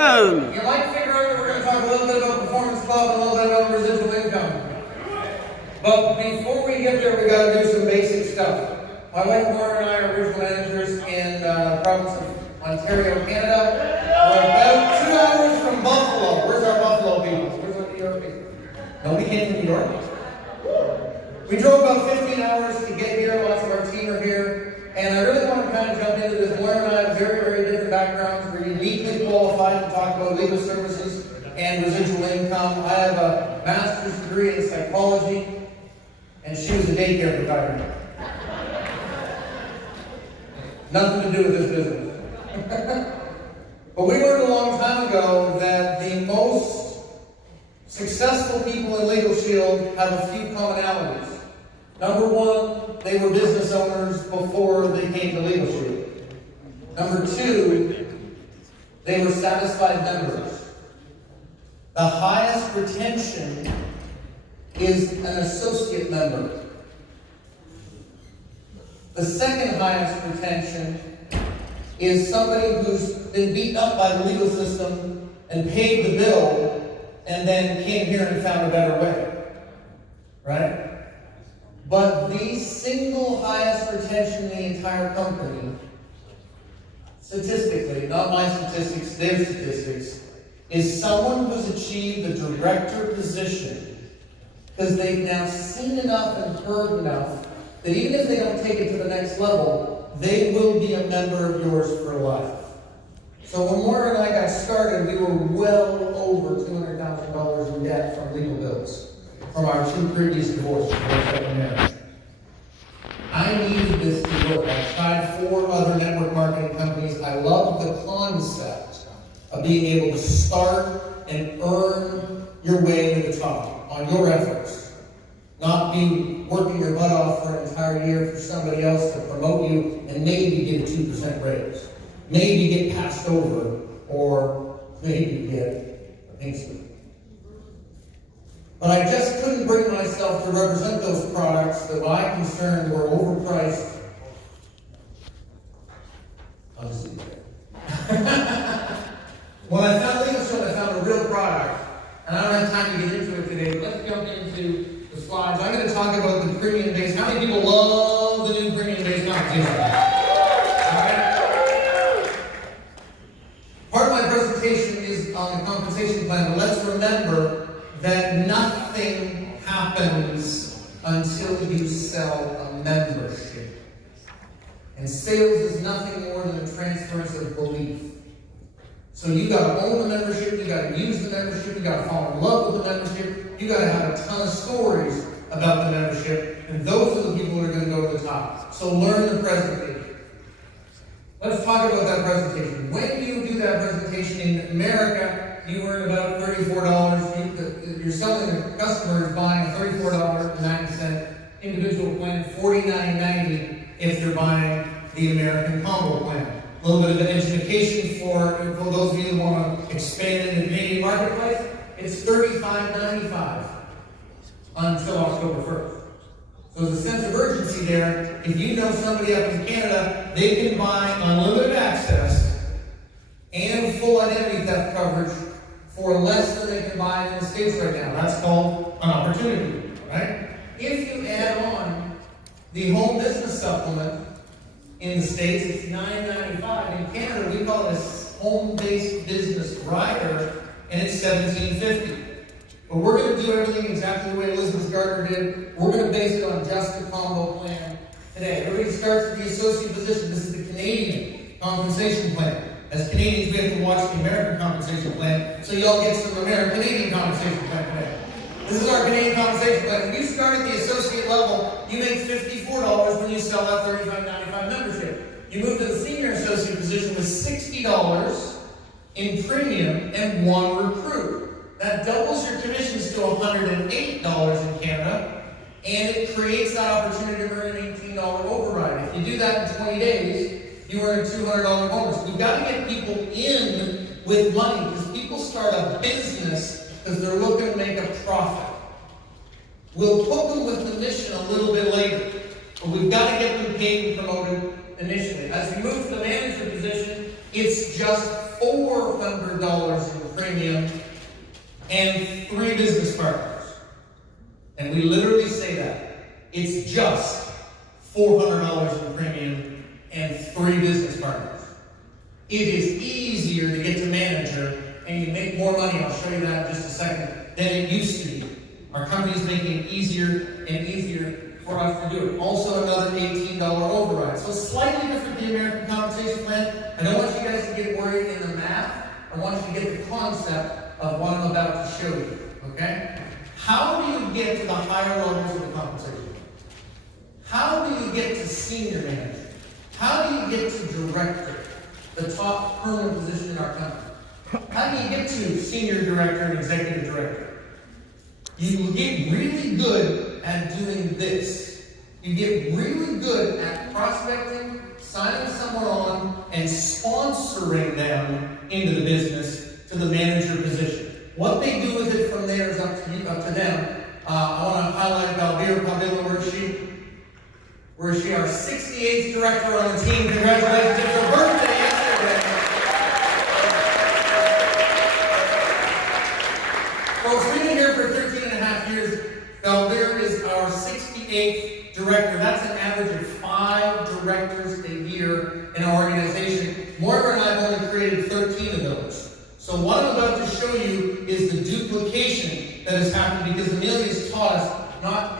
You might figure out that we're going to talk a little bit about performance club and a little bit about residual income. But before we get there, we got to do some basic stuff. My wife Laura and I are regional managers in the province of Ontario, Canada. We're about 2 hours from Buffalo. Where's our Buffalo people? Where's our New York people? Nobody came from New York. We drove about 15 hours to get here. Lots of our team are here. And I really want to kind of jump into this. Laura and I have very, very different backgrounds. We're uniquely qualified to talk about legal services and residual income. I have a master's degree in psychology, and she was a daycare provider. Nothing to do with this business. But we learned a long time ago that the most successful people in Legal Shield have a few commonalities. Number one, they were business owners before they came to Legal Shield. Number two, they were satisfied members. The highest retention is an associate member. The second highest retention is somebody who's been beaten up by the legal system and paid the bill and then came here and found a better way. Right? But the single highest retention in the entire company, statistically, not my statistics, their statistics, is someone who's achieved the director position because they've now seen enough and heard enough that even if they don't take it to the next level, they will be a member of yours for life. So when Laura and I got started, we were well over $200,000 in debt from legal bills from our two previous divorces. I needed this to work. I tried 4 other network marketing companies. I loved the concept of being able to start and earn your way to the top on your efforts. Not be working your butt off for an entire year for somebody else to promote you and maybe get a 2% raise. Maybe get passed over, or maybe get a pink slip. But I just couldn't bring myself to represent those products that my concern were overpriced. I'll just leave it there. When I found Legal Shield, I found a real product. And I don't have time to get into it today, but let's jump into the slides. I'm going to talk about the premium base. How many people love the new premium base compensation? Alright? Part of my presentation is on the compensation plan, but let's remember that nothing happens until you sell a membership. And sales is nothing more than a transference of belief. So you got to own the membership, you got to use the membership, you got to fall in love with the membership, you got to have a ton of stories about the membership, and those are the people that are going to go to the top. So learn the presentation. Let's talk about that presentation. When you do that presentation in America, you earn about $34. You're selling a customer is buying a $34.90 individual plan, $49.90 if they're buying the American combo plan. A little bit of education for those of you who want to expand in the Canadian marketplace. It's $35.95 until October 1st. So there's a sense of urgency there. If you know somebody up in Canada, they can buy unlimited access and full identity theft coverage for less than they can buy in the States right now. That's called an opportunity, right? If you add on the home business supplement in the States, it's $9.95. In Canada, we call it a home-based business rider, and it's $17.50. But we're going to do everything exactly the way Elizabeth Gardner did. We're going to base it on just the combo plan today. Everybody starts with the associate position. This is the Canadian compensation plan. As Canadians, we have to watch the American compensation plan, so y'all get some Canadian compensation plan today. This is our Canadian compensation plan. If you start at the associate level, you make $54 when you sell that $35.95 membership. You move to the senior associate position with $60 in premium and 1 recruit. That doubles your commissions to $108 in Canada, and it creates that opportunity to earn an $18 override. If you do that in 20 days, you earn a $200 bonus. We've got to get people in with money because people start a business because they're looking to make a profit. We'll put them with the mission a little bit later, but we've got to get them paid and promoted initially. As we move to the manager position, it's just $400 in premium, and 3 business partners. And we literally say that. It's just $400 in premium and 3 business partners. It is easier to get to manager and you make more money, I'll show you that in just a second, than it used to be. Our company is making it easier and easier for us to do it. Also another $18 override. So slightly different than the American compensation plan. I don't want you guys to get worried in the math. I want you to get the concept of what I'm about to show you. Okay? How do you get to the higher levels of the compensation? How do you get to senior manager? How do you get to director, the top permanent position in our company? How do you get to senior director and executive director? You get really good at doing this. You get really good at prospecting, signing someone on, and sponsoring them into the business to the manager position. What they do with it from there is up to you, up to them. I want to highlight Valdir Padilla. Where is she? Where is she? Our 68th director on the team. Congratulations! It's her birthday yesterday. Folks, we've been here for 13 and a half years. Valdir is our 68th director. That's an average of 5 directors a year in our organization. Moira and I have only created 13 of those. So what I'm about to show you is the duplication that has happened because Amelia's taught us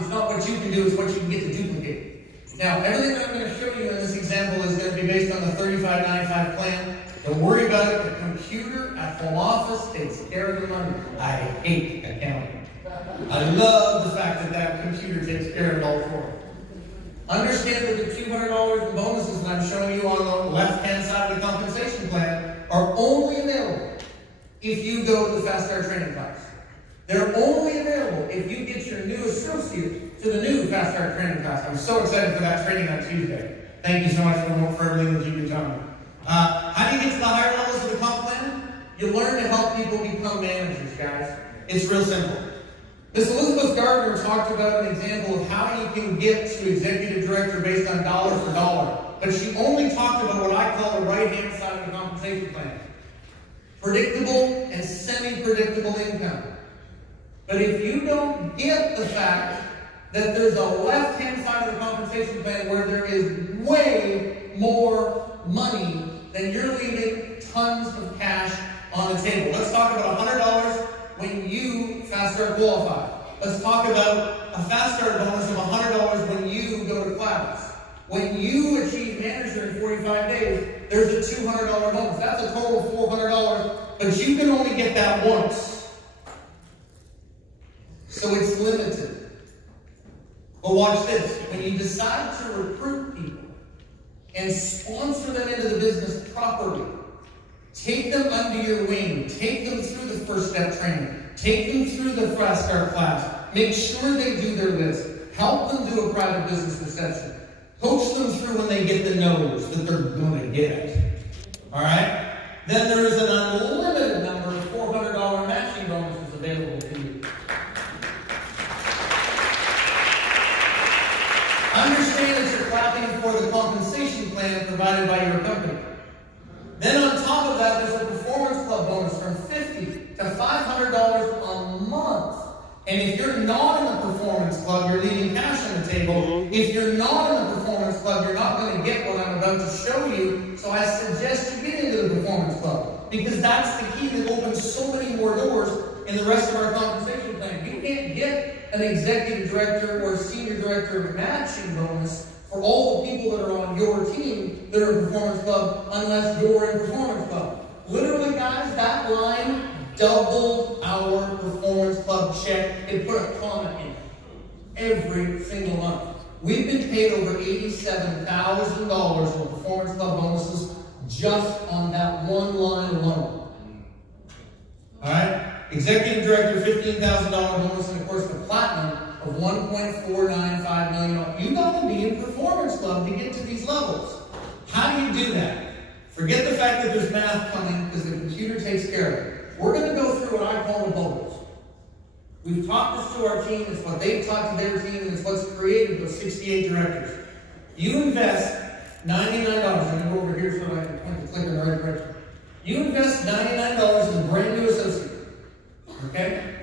it's not what you can do, it's what you can get to duplicate. Now, everything that I'm going to show you in this example is going to be based on the 3595 plan. Don't worry about it. The computer at home office takes care of the money. I hate accounting. I love the fact that computer takes care of it all for us. Understand that the $200 in bonuses that I'm showing you on the left-hand side of the compensation plan are only available if you go to the Fast Start training class. They're only available if you get your new associate to the new Fast Start training class. I'm so excited for that training on Tuesday. Thank you so much for everything that you've been telling me. How do you get to the higher levels of the comp plan? You learn to help people become managers, guys. It's real simple. Miss Elizabeth Gardner talked about an example of how you can get to executive director based on dollar for dollar. But she only talked about what I call the right-hand side of the compensation plan. Predictable and semi-predictable income. But if you don't get the fact that there's a left-hand side of the compensation plan where there is way more money, then you're leaving tons of cash on the table. Let's talk about $100 when you Fast Start qualify. Let's talk about a Fast Start bonus of $100 when you go to class. When you achieve manager in 45 days, there's a $200 bonus. That's a total of $400, but you can only get that once. So it's limited. But watch this. When you decide to recruit people and sponsor them into the business properly, take them under your wing, take them through the first step training, take them through the Fast Start class, make sure they do their list, help them do a private business reception, coach them through when they get the no's that they're going to get. Alright? Then there is an unlimited number of $400 matching bonuses available to you. Understand that you're clapping for the compensation plan provided by your company. Then on top of that, there's a performance club bonus from $50 to $500 a month. And if you're not in the performance club, you're leaving cash on the table. If you're not in the performance club, you're not going to get what I'm about to show you. So I suggest you get into the performance club, because that's the key that opens so many more doors in the rest of our compensation plan. You can't get an executive director or a senior director matching bonus for all the people that are on your team that are in performance club unless you're in performance club. Literally, guys, that line doubled our performance club check and put a comma in it every single month. We've been paid over $87,000 in performance club bonuses just on that one line alone. Alright? Executive director, $15,000 bonus, and of course the platinum of $1.495 million. You got to be in performance club to get to these levels. How do you do that? Forget the fact that there's math coming, because the computer takes care of it. We're going to go through what I call the bubbles. We've taught this to our team, it's what they've taught to their team, and it's what's created those 68 directors. You invest $99. I'm going to go over here so that I can point the clicker in the right direction. You invest $99 in a brand new associate. Okay?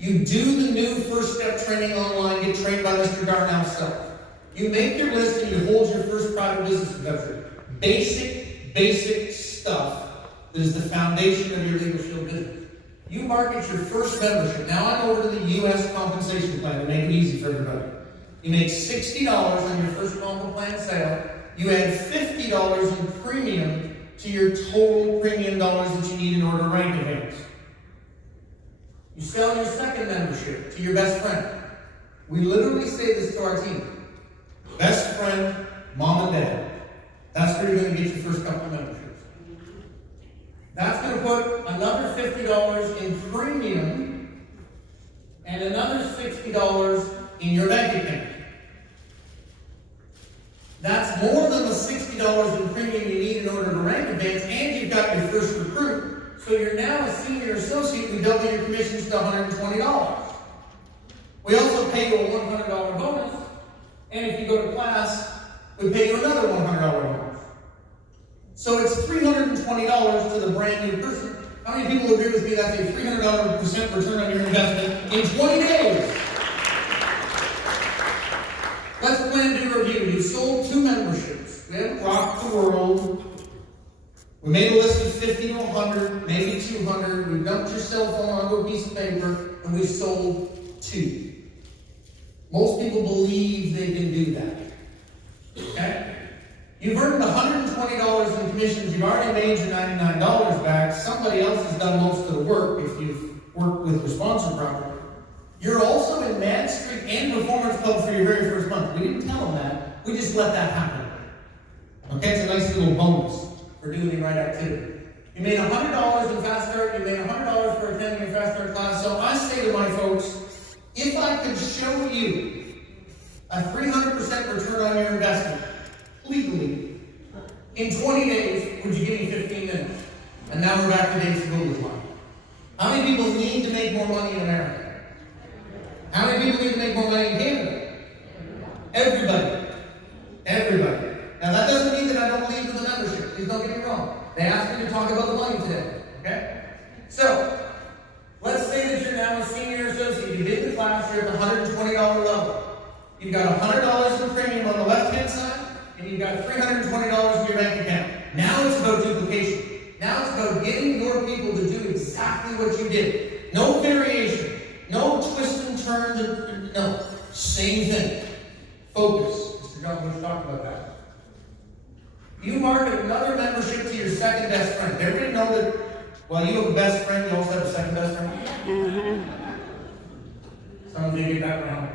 You do the new first step training online, get trained by Mr. Darnell himself. You make your list and you hold your first private business investor. Basic stuff that is the foundation of your Legal Shield business. You market your first membership. Now I'm over to the U.S. compensation plan to make it easy for everybody. You make $60 on your first combo plan sale. You add $50 in premium to your total premium dollars that you need in order to rank advance. You sell your second membership to your best friend. We literally say this to our team. Best friend, mom and dad. That's where you're going to get your first couple of memberships. That's going to put another $50 in premium and another $60 in your bank account. That's more than the $60 in premium you need in order to rank advance, and you've got your first recruit. So you're now a senior associate. We double your commissions to $120. We also pay you a $100 bonus, and if you go to class, we pay you another $100 bonus. So it's $320 to the brand new person. How many people agree with me that's a $300% return on your investment in 20 days? Let's plan to review. You've sold 2 memberships. We haven't rocked the world. We made a list of 50 to 100, maybe 200. We dumped your cell phone onto a piece of paper, and we sold 2. Most people believe they can do that. Okay? You've earned $120 in commissions. You've already made your $99 back. Somebody else has done most of the work if you've worked with your sponsor properly. You're also in Mad Street and Performance Club for your very first month. We didn't tell them that. We just let that happen. Okay? It's a nice little bonus for doing the right activity. You made $100 in Fast Start. You made $100 for attending your Fast Start class. So I say to my folks, if I could show you a 300% return on your investment, legally, in 20 days, would you give me 15 minutes? And now we're back to Dave's Google's line. How many people need to make more money in America? How many people need to make more money in Canada? Everybody. Everybody. Now that doesn't mean that I don't believe in the membership. Please don't get me wrong. They asked me to talk about the money today. Okay? So, let's say that you're now a senior associate. You did the class, you're at the $120 level. You've got $100 in premium on the left-hand side, and you've got $320 in your bank account. Now it's about duplication. Now it's about getting your people to do exactly what you did. No variation. No twists and turns. No. Same thing. Focus. Mr. John Bush talked about that. You market another membership to your second best friend. Everybody know that while you have a best friend, you also have a second best friend? Mm-hmm. Some of you get that wrong.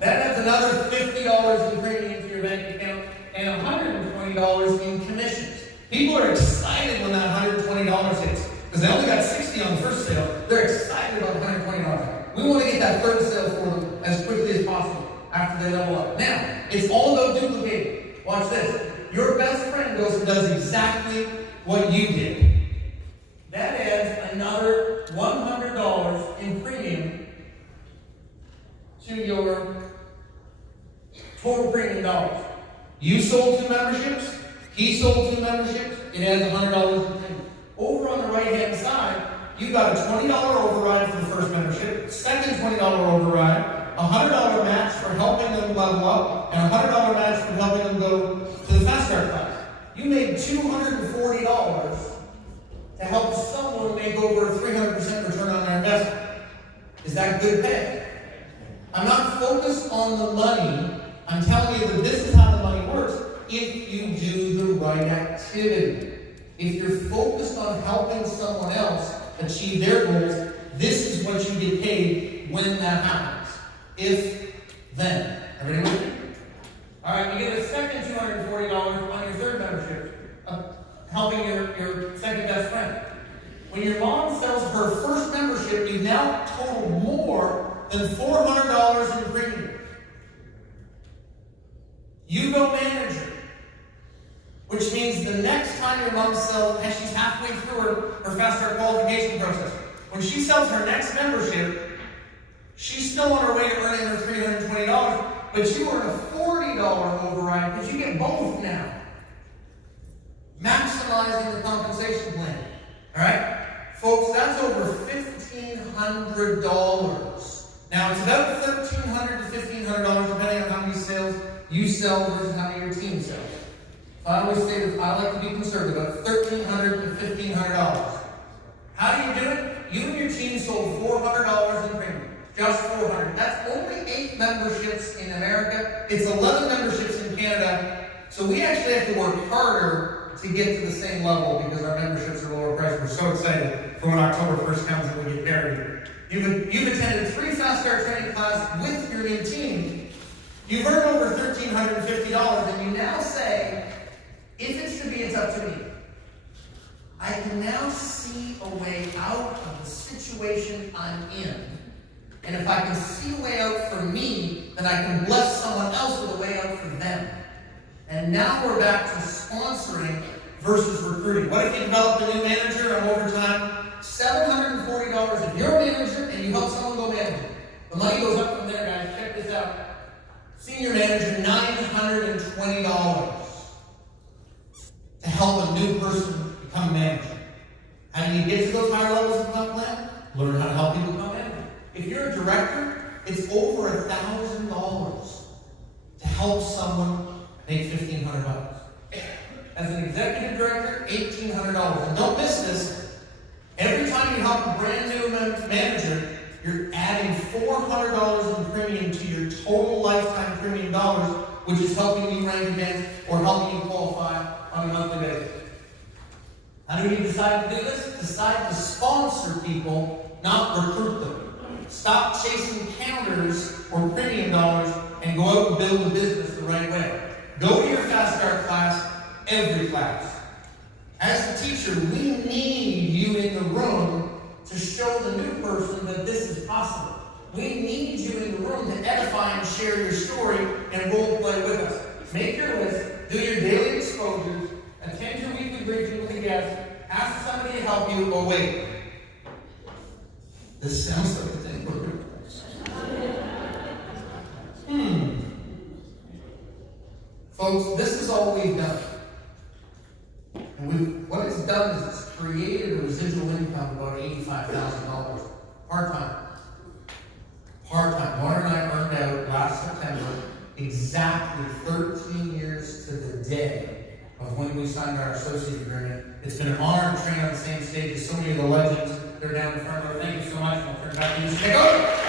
That adds another $50 in premium to your bank account and $120 in commissions. People are excited when that $120 hits because they only got $60 on the first sale. They're excited about $120. We want to get that third sale for them as quickly as possible after they level up. Now, it's all about duplicating. Watch this. Your best friend goes and does exactly what you did. That adds another $100 in premium to your total premium dollars. You sold 2 memberships. He sold 2 memberships. It adds $100 in premium. Over on the right-hand side, you got a $20 override for the first membership, second $20 override, a $100 match for helping them level up, and a $100 match for helping them go to the Fast Start class. You made $240 to help someone make over a 300% return on their investment. Is that good pay? I'm not focused on the money. I'm telling you that this is how the money works if you do the right activity. If you're focused on helping someone else achieve their goals, this is what you get paid when that happens. If then. Everybody with me? All right, you get a second $240 on your third membership, helping your second best friend. When your mom sells her first membership, you've now totaled more than $400 in premium. You go manager, which means the next time your mom sells, and she's halfway through her Fast Start qualification process, when she sells her next membership, she's still on her way to earning her $320, but you earn a $40 override because you get both now. Maximizing the compensation plan. All right? Folks, that's over $1,500. Now, it's about $1,300 to $1,500 depending on how many sales you sell versus how many your team sells. So I always say that I like to be conservative, about $1,300 to $1,500. How do you do it? You and your team sold $400 in premium. Just $400. That's only 8 memberships in America. It's 11 memberships in Canada. So we actually have to work harder to get to the same level because our memberships are lower priced. We're so excited for when October 1st comes and we get parity. You've attended 3 Fast Start training classes with your new team. You've earned over $1,350, and you now say, if it's to be, it's up to me. I can now see a way out of the situation I'm in. And if I can see a way out for me, then I can bless someone else with a way out for them. And now we're back to sponsoring versus recruiting. What if you develop a new manager on overtime? $740 if you're a manager and you help someone go manager. The money goes up from there, guys. Check this out. Senior manager, $920 to help a new person become a manager. How do you get to those higher levels of the comp plan? Learn how to help people become manager. If you're a director, it's over $1,000 to help someone make $1,500. As an executive director, $1,800. And don't miss this. Every time you help a brand new manager, you're adding $400 in premium to your total lifetime premium dollars, which is helping you rank advance or helping you qualify on a monthly basis. How do we decide to do this? Decide to sponsor people, not recruit them. Stop chasing counters or premium dollars and go out and build a business the right way. Go to your Fast Start class, every class. As the teacher, we need you in the room to show the new person that this is possible. We need you in the room to edify and share your story and role play with us. Make your list, do your daily exposures, attend your weekly briefing with a guest, ask somebody to help you, or wait. This sounds like a thing we're doing. Folks, this is all we've done. And what it's done is it's created a residual income of about $85,000. Part-time. Part-time. Lauren and I earned out last September exactly 13 years to the day of when we signed our associate agreement. It's been an honor to train on the same stage as so many of the legends. They're down in front row. Thank you so much. I'll turn it back to you. Take over.